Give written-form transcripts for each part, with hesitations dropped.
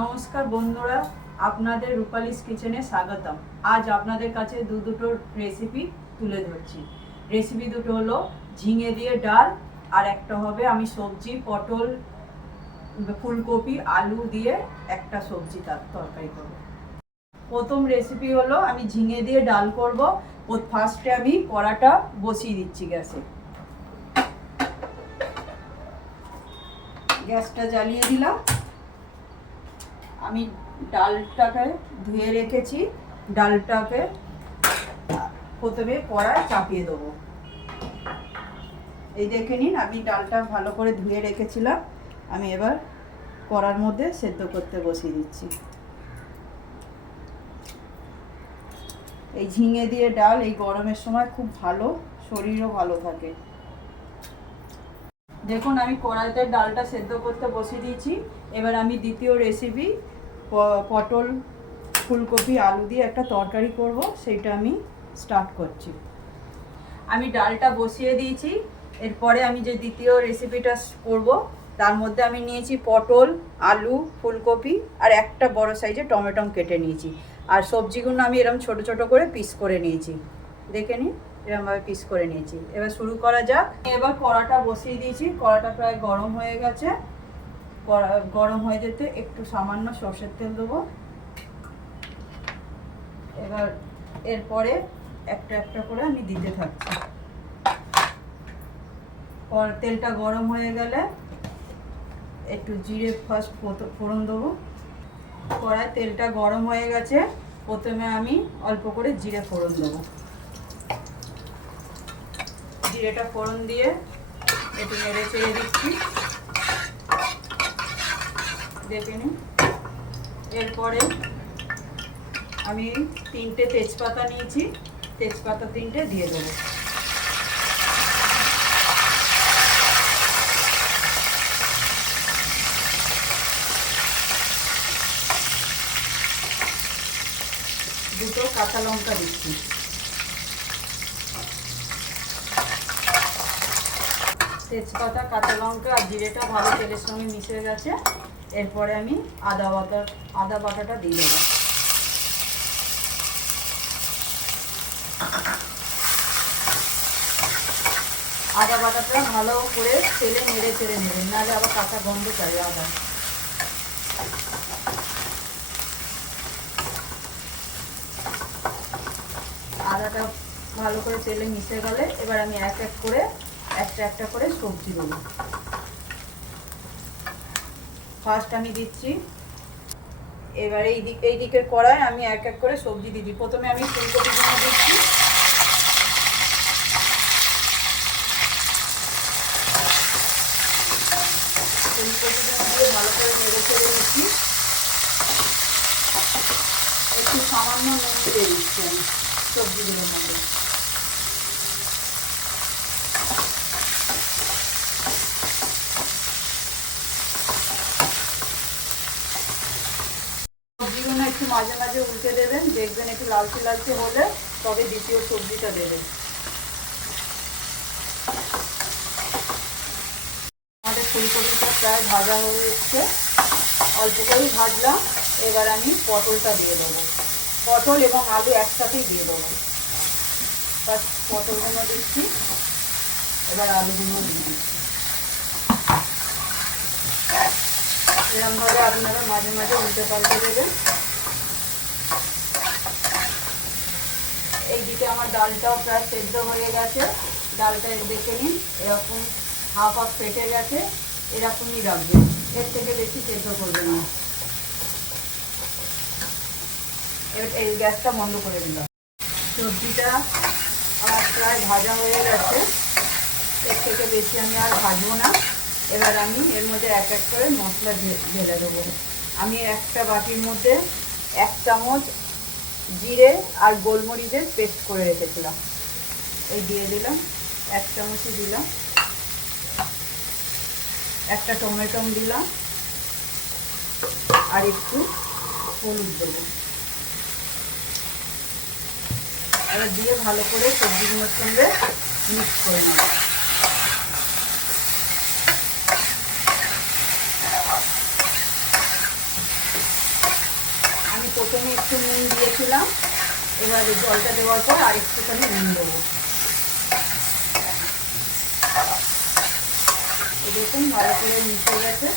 নমস্কার বন্ধুরা, আপনাদের রূপালিস কিচেনে স্বাগতম। আজ আপনাদের কাছে দুটো রেসিপি তুলে ধরছি। রেসিপি দুটো হলো ঝিঙে দিয়ে ডাল, আর একটা হবে আমি সবজি পটল ফুলকপি আলু দিয়ে একটা সবজি তরকারি করব। প্রথম রেসিপি হলো আমি ঝিঙে দিয়ে ডাল করব। ফার্স্টে আমি কড়াটা বসিয়ে দিচ্ছি গ্যাসে। গ্যাসটা জ্বালিয়ে দিলাম। আমি ডালটাকে ধুয়ে রেখেছি, ডালটাকে প্রথমে কড়ায় চাপিয়ে দেবো। এই দেখে নিন, আমি ডালটা ভালো করে ধুয়ে রেখেছিলাম। আমি এবার কড়ার মধ্যে সেদ্ধ করতে বসিয়ে দিচ্ছি। এই ঝিঙে দিয়ে ডাল এই গরমের সময় খুব ভালো, শরীরও ভালো থাকে। দেখুন, আমি কড়াইতে ডালটা সেদ্ধ করতে বসিয়ে দিয়েছি। এবার আমি দ্বিতীয় রেসিপি পটল ফুলকপি আলু দিয়ে একটা তরকারি করব, সেইটা আমি স্টার্ট করছি। আমি ডালটা বসিয়ে দিয়েছি। এরপরে আমি যে দ্বিতীয় রেসিপিটা করব, তার মধ্যে আমি নিয়েছি পটল আলু ফুলকপি আর একটা বড় সাইজের টমেটো কেটে নিয়েছি। আর সবজিগুলো আমি এরকম ছোট ছোট করে পিস করে নিয়েছি। দেখে নিন, এরকমভাবে পিস করে নিয়েছি। এবার শুরু করা যাক। এবার কড়াটা বসিয়ে দিয়েছি। কড়াটা প্রায় গরম হয়ে গেছে। গরম হয়ে যেতে একটু সামান্য সর্ষের তেল দেবো। এবার এরপরে একটা একটা করে আমি দিতে থাকছি। তেলটা গরম হয়ে গেলে একটু জিরে ফার্স্ট ফোড়ন দেবো। কড়ায় তেলটা গরম হয়ে গেছে, প্রথমে আমি অল্প করে জিরে ফোড়ন দেবো। জিরেটা ফোড়ন দিয়ে একটু নেড়ে চেড়ে দিচ্ছি। দেখে নিন। এরপরে আমি 3টে তেজপাতা নিয়েছি, তেজপাতা 3টে দিয়ে দেবো। দুটো কাঁচা লঙ্কা দিচ্ছি। তেজপাতা কাঁচা লঙ্কা আর জিরেটা ভালো তেলের সঙ্গে মিশে গেছে। এরপরে আমি আদা বাটাটা দিয়ে দেবো। আদা বাটাটা ভালো করে তেলে নেড়ে চেড়ে নেবেন, নাহলে আবার কাঁচা গন্ধ চাই আদা। আদাটা ভালো করে তেলে মিশে গেলে এবার আমি এক এক করে একটা করে সবজি দেবো। ফার্স্ট আমি দিচ্ছি, এবার এই দিকের কড়ায় আমি এক এক করে সবজি দিচ্ছি। প্রথমে আমি ফুলকপিগুলো দিচ্ছি। ফুলকপিগুলো দিয়ে ভালো করে নেড়ে চেড়ে দিচ্ছি। একটু সামান্য নুন দিয়ে দিচ্ছি আমি সবজিগুলোর মধ্যে। সবজিগুলো একটু মাঝে মাঝে উল্টে দেবেন, দেখবেন একটু লালচে লালচে হলে তবে দ্বিতীয় সবজিটা দেবেন। আমাদের ফুলকপিটা প্রায় ভাজা হয়ে এসছে, অল্প করেই ভাজলাম। এবার আমি পটলটা দিয়ে দেবো। পটল এবং আলু একসাথেই দিয়ে দেবো। ফার্স্ট পটলগুলো দিচ্ছি, এবার আলুগুলো দিয়ে দিচ্ছি। এরকমভাবে আপনারা মাঝে মাঝে উল্টে পাল্টে দেবেন। এইদিকে আমার ডালটাও প্রায় সেদ্ধ হয়ে গেছে। ডালটা দেখে নিন, এরকম হাফ ফেটে গেছে। এরকমই রাখবেন, এর থেকে বেশি সেদ্ধ করবেন না। এবার এই গ্যাসটা বন্ধ করে দিলাম। সবজিটা আমার প্রায় ভাজা হয়ে গেছে, এর থেকে বেশি আমি আর ভাজবো না। এবার আমি এর মধ্যে এক এক করে মশলা ঢেলে দেবো। আমি একটা বাটির মধ্যে 1 চামচ জিরে আর গোলমরিচের পেস্ট করে রেখেছিলাম, এই দিয়ে দিলাম। 1 চামচই দিলাম। একটা টমেটো দিলাম আর একটু হলুদ দেবো। এবার দিয়ে ভালো করে সবজিগুলোর সঙ্গে মিক্স করে নেব। প্রথমে একটু নুন দিয়েছিলাম, এবারে জলটা দেওয়ার পর আর একটুখানি নুন দেবো। দেখুন ভালো করে মিশে গেছে।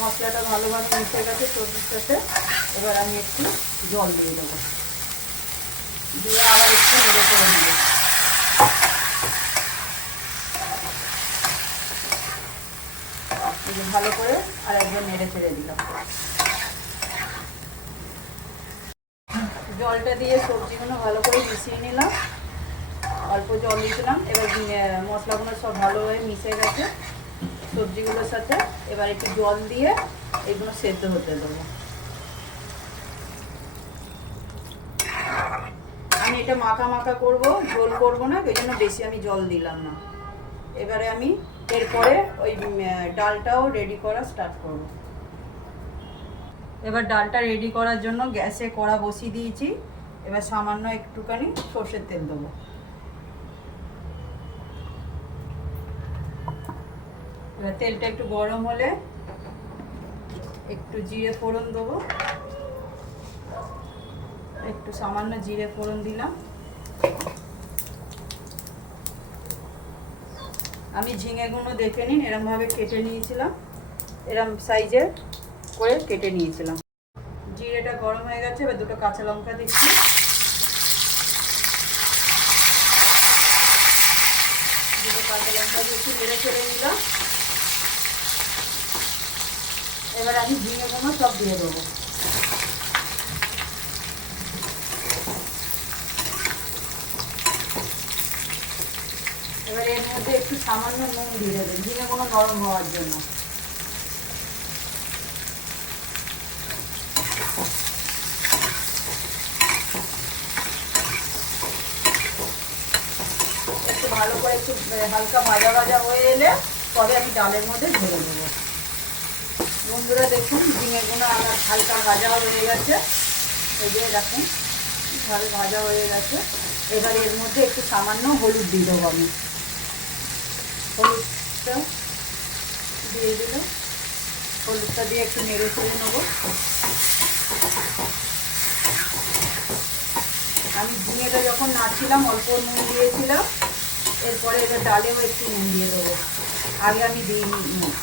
মশলাটা ভালোভাবে মিশে গেছে সবজির সাথে। এবার আমি একটু জল দিয়ে দেবো, দিয়ে আবার একটু নেড়ে করে নেবো। ভালো করে আর একবার নেড়ে ছেড়ে দিলাম। জলটা দিয়ে সবজিগুলো ভালো করে মিশিয়ে নিলাম, অল্প জল দিয়েছিলাম। এবার মশলাগুলো সব ভালোভাবে মিশে গেছে সবজিগুলোর সাথে। এবার একটু জল দিয়ে এগুলো সেদ্ধ হতে দেবো। আমি এটা মাখা মাখা করবো, ঝোল করবো না, ওই জন্য বেশি আমি জল দিলাম না। এবারে আমি এরপরে ওই ডালটাও রেডি করা স্টার্ট করব। এবার ডালটা রেডি করার জন্য গ্যাসে কড়া বসিয়ে দিয়েছি। এবার সামান্য একটুখানি সর্ষের তেল দেবো। এবার তেলটা একটু গরম হলে একটু জিরে ফোড়ন দেবো, একটু সামান্য জিরে ফোড়ন দিলাম। আমি ঝিঙেগুলো দেখে নিন, এরমভাবে কেটে নিয়েছিলাম, এরম সাইজের করে কেটে নিয়েছিলাম। জিরেটা গরম হয়ে গেছে, এবার দুটো কাঁচা লঙ্কা দিচ্ছি। দুটো কাঁচা লঙ্কা দিচ্ছি, নেড়ে ছেড়ে নিলাম। এবার আমি ঝিঙেগুলো সব দিয়ে দেবো। এবার এর মধ্যে একটু সামান্য নুন দিয়ে দেবেন ঝিঙেগুলো নরম হওয়ার জন্য। একটু ভালো করে একটু হালকা ভাজা ভাজা হয়ে এলে তবে আমি ডালের মধ্যে ঢেলে দেবো। বন্ধুরা দেখুন ঝিঙেগুলো আমার হালকা ভাজা হয়ে গেছে, এই যে দেখুন ভালো ভাজা হয়ে গেছে। এবার এর মধ্যে একটু সামান্য হলুদ দিয়ে দেবো আমি। হলুদটা দিয়ে দিলাম, হলুদটা দিয়ে একটু নেড়ে ছেড়ে নেবো। আমি ঝিঙেটা যখন নাড়ছিলাম অল্প নুন দিয়েছিলাম, এরপরে এবার ডালেও একটু নুন দিয়ে দেবো, আগে আমি দিইনি নুন।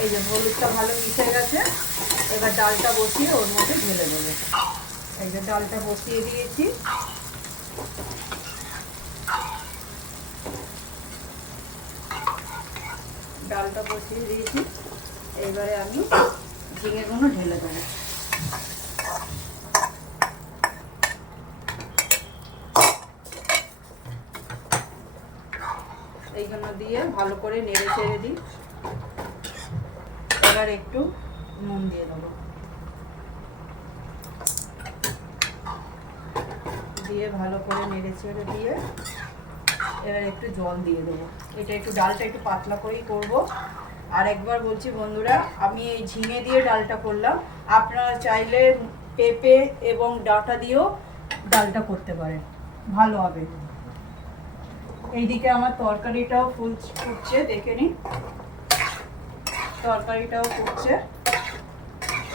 এই যে হলুদটা ভালো মিশে গেছে, এবার ডালটা বসিয়ে ওর মধ্যে ঢেলে দেবো। এই যে ডালটা বসিয়ে দিয়েছি, ডালটা বসিয়ে দিয়েছি। এবারে আমি ঝিঙেগুলো ঢেলে দেবো। এইগুলো দিয়ে ভালো করে নেড়ে ছেড়ে দিই। এবার একটু নুন দিয়ে দেবো, দিয়ে ভালো করে নেড়ে ছেড়ে দিয়ে এবার একটু জল দিয়ে দেবো। এটা একটু ডালটা একটু পাতলা করেই করব। আর একবার বলছি বন্ধুরা, আমি এই ঝিঙে দিয়ে ডালটা করলাম, আপনারা চাইলে পেঁপে এবং ডাঁটা দিয়েও ডালটা করতে পারেন, ভালো হবে। এইদিকে আমার তরকারিটাও ফুটছে, দেখে নিন তরকারিটাও ফুটছে।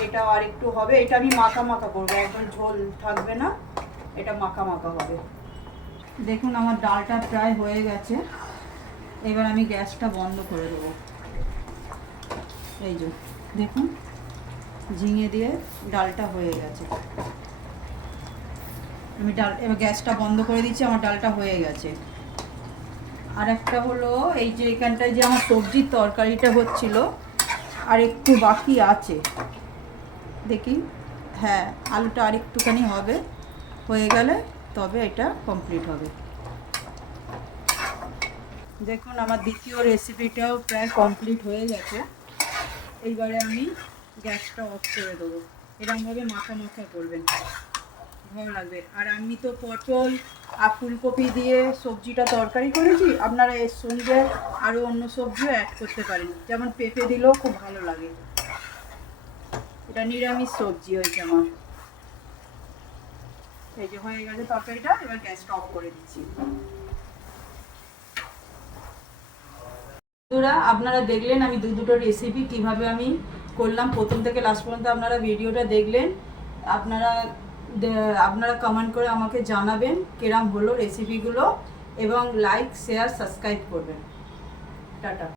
এটাও আর একটু হবে, এটা আমি মাখা মাখা করবো, একদম ঝোল থাকবে না, এটা মাখা মাখা হবে। দেখুন আমার ডালটা প্রায় হয়ে গেছে, এবার আমি গ্যাসটা বন্ধ করে দেবো। এই যে দেখুন ঝিঙে দিয়ে ডালটা হয়ে গেছে। আমি এবার গ্যাসটা বন্ধ করে দিচ্ছি, আমার ডালটা হয়ে গেছে। আর একটা হলো এই যে এখানটায় যে আমার সবজির তরকারিটা হচ্ছিল আর একটু বাকি আছে, দেখি হ্যাঁ আলুটা আর একটুখানি হবে, হয়ে গেলে তবে এটা কমপ্লিট হবে। দেখুন আমার দ্বিতীয় রেসিপিটাও প্রায় কমপ্লিট হয়ে গেছে। এইবারে আমি গ্যাসটা অফ করে দেবো। এরকমভাবে মাখা মাখা করবেন, ভালো লাগবে। আর আমি তো পটল আর ফুলকপি দিয়ে সবজিটা তরকারি করেছি, আপনারা এর সঙ্গে আরও অন্য সবজিও অ্যাড করতে পারেন, যেমন পেঁপে দিলেও খুব ভালো লাগে। এটা নিরামিষ সবজি হয়েছে আমার। এই যে হয়ে গেছে তরকারিটা, এবার গ্যাসটা অফ করে দিচ্ছি। বন্ধুরা আপনারা দেখলেন আমি দুটো রেসিপি কিভাবে আমি করলাম, প্রথম থেকে লাস্ট পর্যন্ত আপনারা ভিডিওটা দেখলেন। আপনারা কমেন্ট করে আমাকে জানাবেন কিরম হলো রেসিপিগুলো, এবং লাইক শেয়ার সাবস্ক্রাইব করবেন। টাটা।